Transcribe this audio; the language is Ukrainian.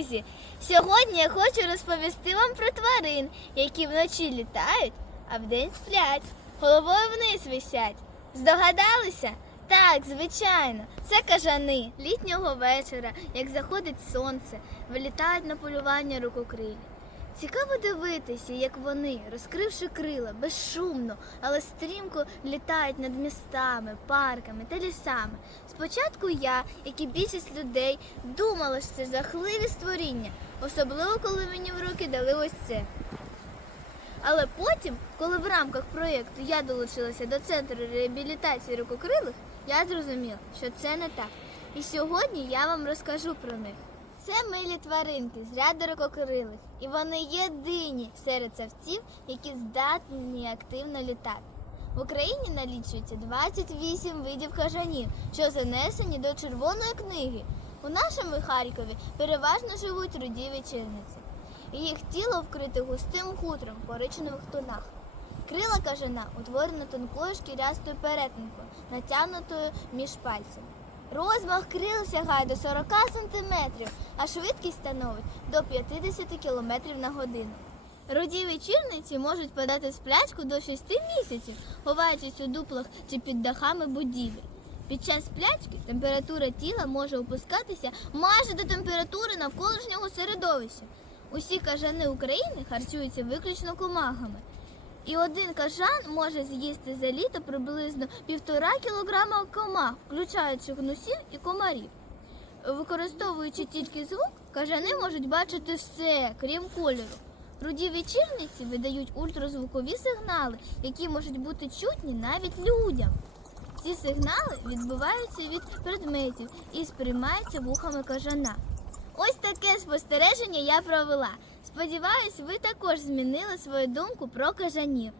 друзі! Сьогодні я хочу розповісти вам про тварин, які вночі літають, а вдень сплять, головою вниз висять. Здогадалися? Так, звичайно, це кажани літнього вечора, як заходить сонце, вилітають на полювання рукокрилі. Цікаво дивитися, як вони, розкривши крила, безшумно, але стрімко літають над містами, парками та лісами. Спочатку я, як і більшість людей, думала, що це жахливі створіння, особливо коли мені в руки дали ось це. Але потім, коли в рамках проєкту я долучилася до центру реабілітації рукокрилих, я зрозуміла, що це не так. І сьогодні я вам розкажу про них. Це милі тваринки з ряду рукокрилих, і вони єдині серед савців, які здатні активно літати. В Україні налічується 28 видів кажанів, що занесені до Червоної книги. У нашому Харкові переважно живуть руді вечірниці. Їх тіло вкрите густим хутром в коричневих тонах. Крила кажана утворено тонкою шкірястою перетинкою, натягнутою між пальцями. Розмах крил сягає до 40 см, а швидкість становить до 50 км на годину. Руді вечірниці можуть подати сплячку до 6 місяців, ховаючись у дуплах чи під дахами будівель. Під час сплячки температура тіла може опускатися майже до температури навколишнього середовища. Усі кажани України харчуються виключно комахами. І один кажан може з'їсти за літо приблизно півтора кілограма комах, включаючи гнусів і комарів. Використовуючи тільки звук, кажани можуть бачити все, крім кольору. Руді вечірниці видають ультразвукові сигнали, які можуть бути чутні навіть людям. Ці сигнали відбуваються від предметів і сприймаються вухами кажана. Ось таке спостереження я провела. Сподіваюсь, ви також змінили свою думку про кажанів.